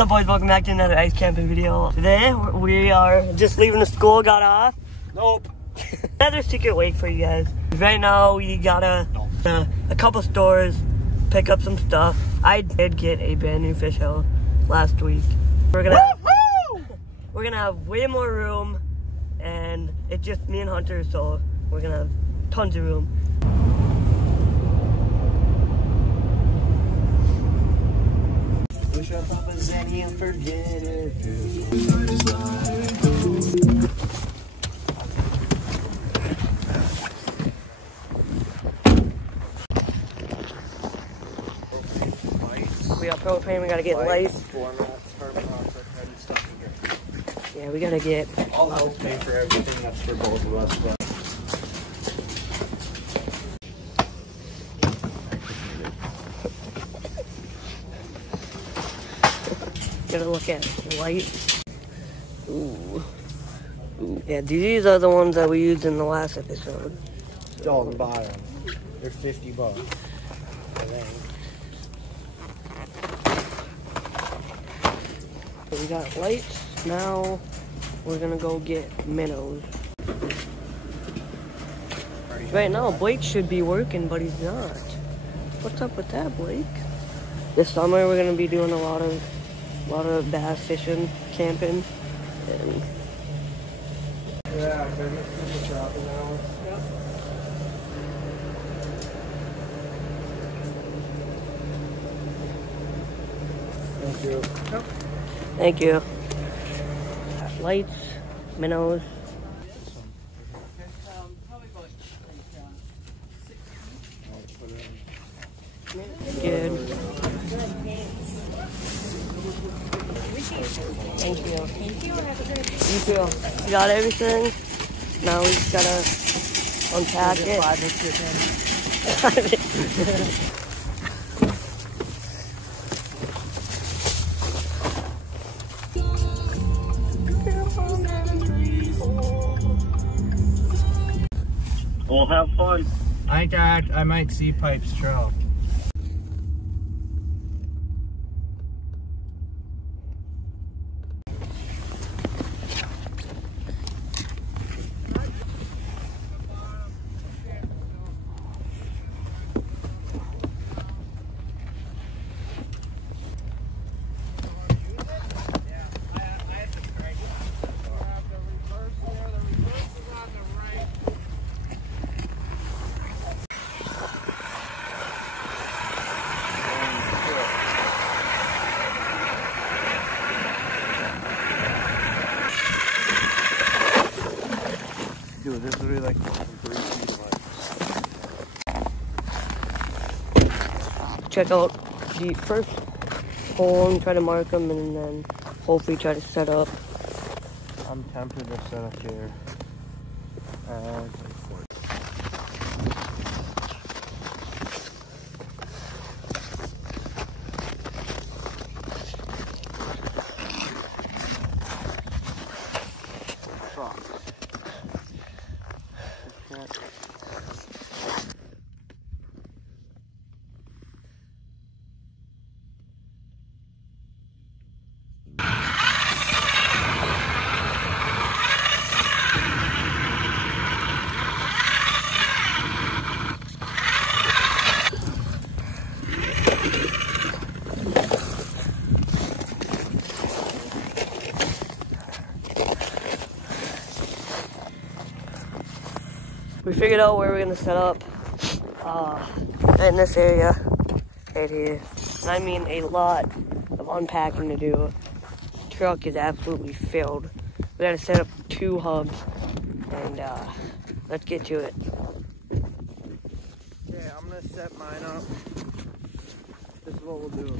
What's up, boys? Welcome back to another ice camping video. Today we are just leaving the school. Got off. Nope. Another secret wake for you guys. Right now we got a couple stores, pick up some stuff. I did get a brand new fish house last week. We're gonna have way more room, and it's just me and Hunter, so we're gonna have tons of room. Wish our papa's any and forget it. We got propane, we gotta get lights. Yeah, we gotta get. I'll help pay for everything that's for both of us. But Gotta look at lights. Ooh. Ooh. Yeah, these are the ones that we used in the last episode. dog bottom. They're $50. I think. So we got lights. Now we're gonna go get minnows. Right now, Blake should be working, but he's not. What's up with that, Blake? This summer we're gonna be doing a lot of bass fishing, camping, and Yeah, they're making the shopping now. Yep. Thank you. Yep. thank you. Lights, minnows. Good. Thank you. Thank you. Have a good day. You too. You got everything? Now we just gotta unpack it. Well, have fun. I might see Pipe's trout. Dude, this is really like 3 feet away. Check out the first hole and try to mark them, and then hopefully try to set up. I'm tempted to set up here. We figured out where we're gonna set up, in this area, right here. And I mean a lot of unpacking to do. The truck is absolutely filled. We gotta set up 2 hubs, and let's get to it. Yeah, I'm gonna set mine up. This is what we'll do.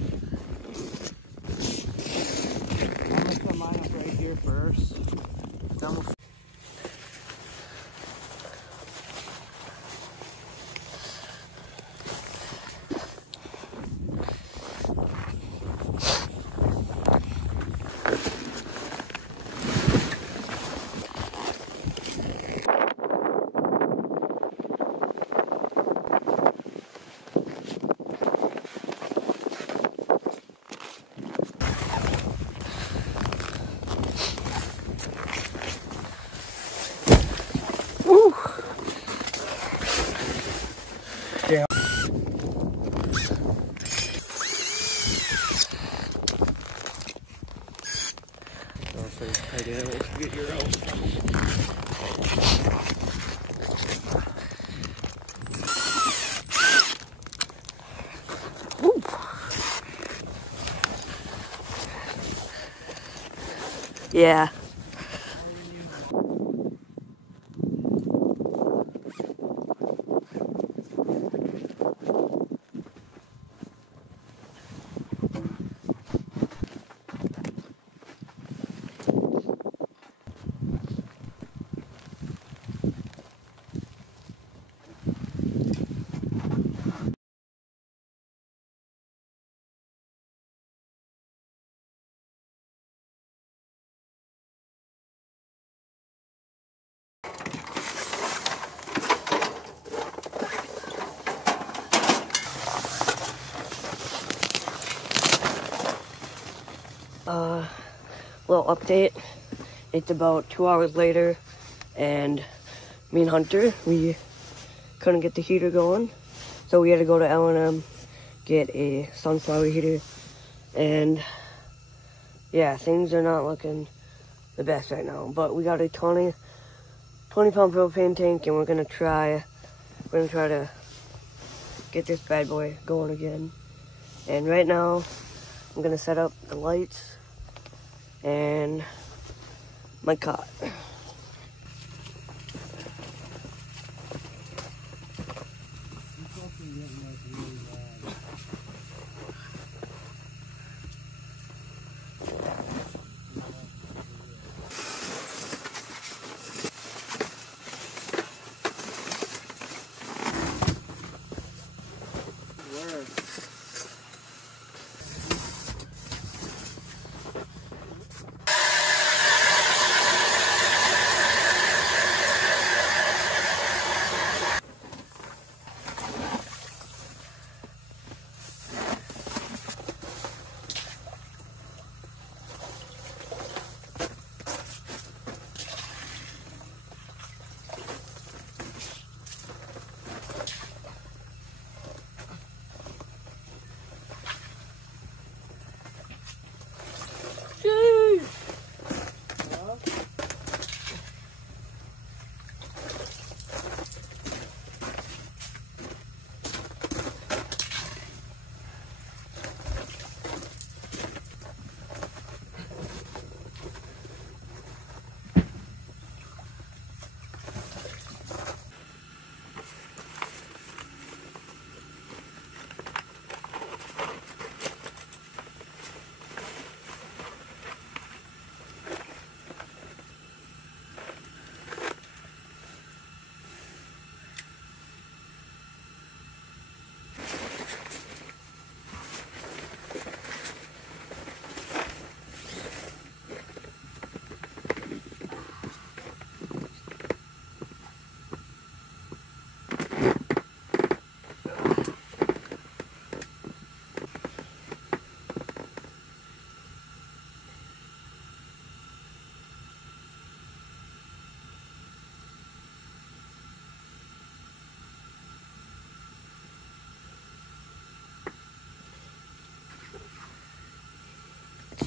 I'm gonna set mine up right here first. Then we'll Yeah. Yeah. Little update. It's about 2 hours later, and me and Hunter, we couldn't get the heater going, so we had to go to L&M, get a sunflower heater, and yeah, things are not looking the best right now. But we got a 20 pound propane tank, and we're gonna try to get this bad boy going again. And right now, I'm gonna set up the lights and my cot.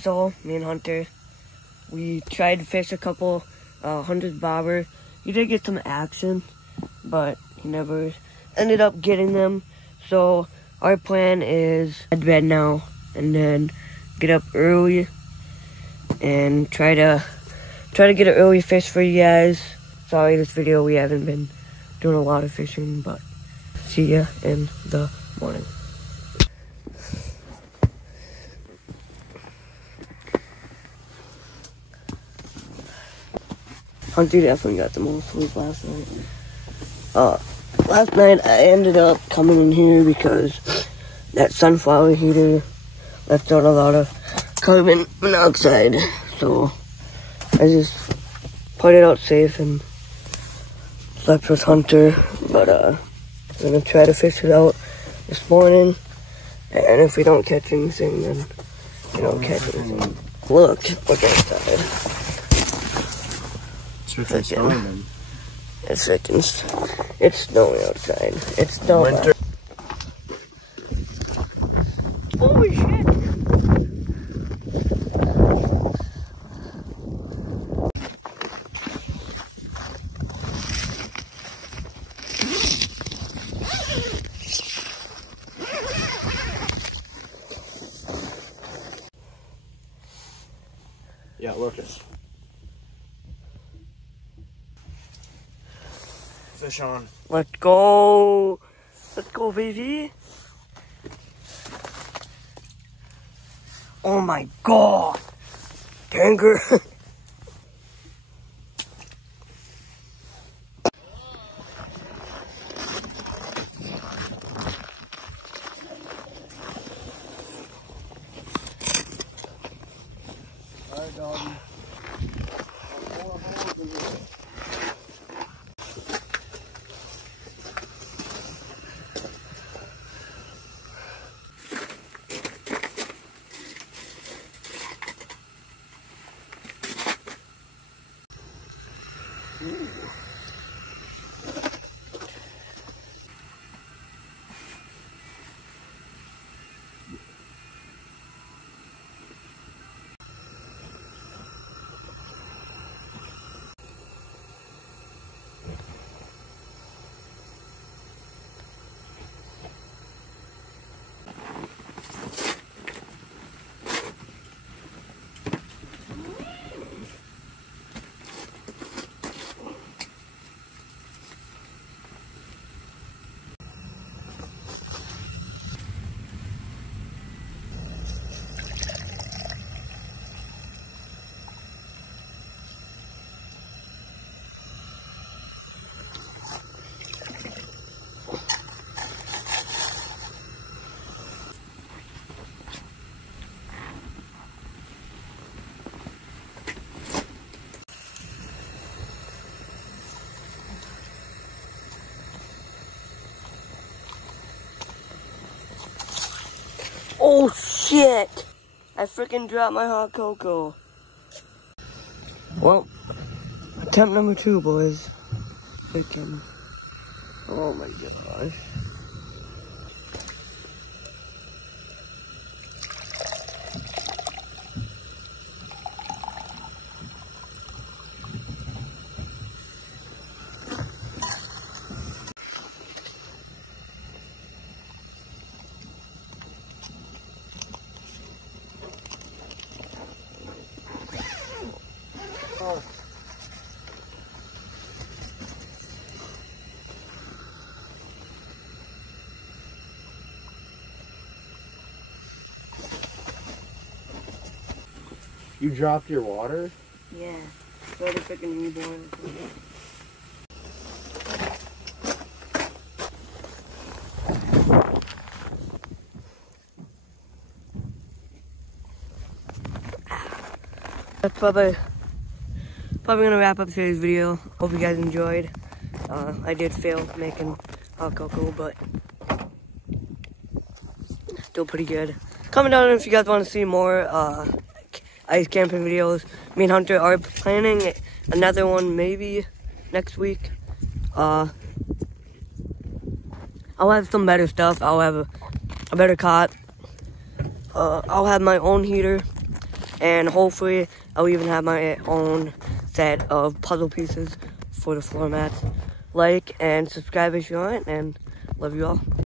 So, me and Hunter, we tried to fish a couple Hunter's bobber. He did get some action, but he never ended up getting them. So, our plan is head to bed now and then get up early and try to get an early fish for you guys. Sorry, this video we haven't been doing a lot of fishing, but see ya in the morning. Hunter definitely got the most sleep last night. Last night I ended up coming in here because that sunflower heater left out a lot of carbon monoxide. So I just put it out safe and slept with Hunter. But I'm gonna try to fish it out this morning. And if we don't catch anything, then we don't catch anything. Look outside. It's snowing outside. It's snowing. Holy shit! Yeah, look it. Fish on. Let's go. Let's go, baby. Oh my god. Tanker. Alright, doggy. Oh shit! I freaking dropped my hot cocoa. Well, attempt number 2, boys. Freaking. Oh my gosh. Oh. You dropped your water? Yeah. So the freaking reborn. That's probably gonna wrap up today's video. Hope you guys enjoyed. I did fail making hot cocoa, but still pretty good. Comment down if you guys want to see more ice camping videos. Me and Hunter are planning another one maybe next week. I'll have some better stuff. I'll have a better cot. I'll have my own heater, and hopefully I'll even have my own set of puzzle pieces for the floor mats. Like and subscribe if you want, and love you all.